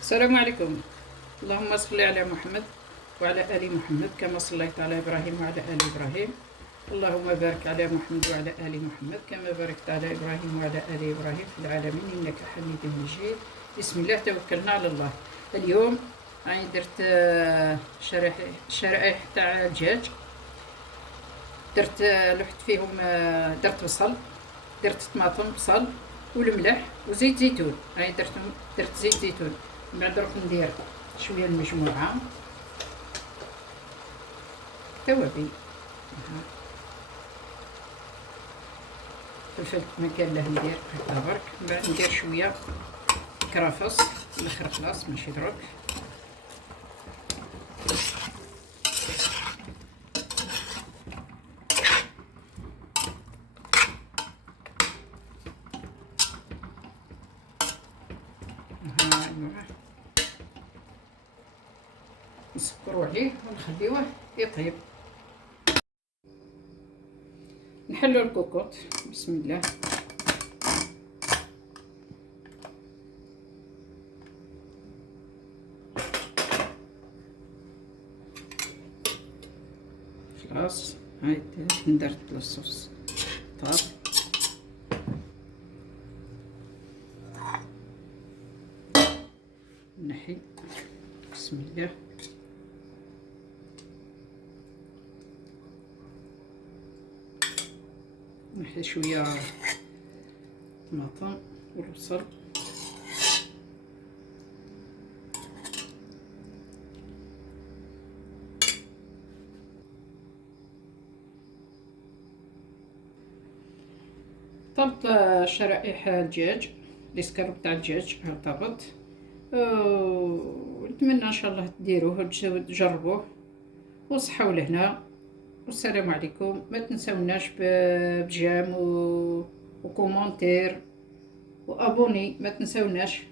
السلام عليكم. اللهم صل على محمد وعلى آل محمد كما صليت على إبراهيم وعلى آل إبراهيم. اللهم بارك على محمد وعلى آل محمد كما باركت على إبراهيم وعلى آل إبراهيم في العالمين إنك حميد مجيد. بسم الله توكلنا على الله. اليوم راني درت شرائح تاع الدجاج. درت لحت فيهم، درت بصل، درت طماطم بصل والملح وزيت زيتون. هاي درت زيت زيتون. من بعد نروح ندير شويه المجموعه توابل، فلفل ما كان له ندير هكا برك. من بعد ندير شويه كرافس الاخر خلاص ماشي درك. نسكرو عليه ونخليوه يطيب. نحلو الكوكوط. بسم الله. خلاص هاي درت الصوص طاب. نحي. بسم الله. نحي شويه طماطم والبصل. طبت شرائح الدجاج، الاسكالوب تاع الدجاج طبت. نتمنى ان شاء الله ديروه وتجربوه، وصحة ولهنا. والسلام عليكم. ما تنسوناش بجام وكومونتير وابوني، ما تنسوناش.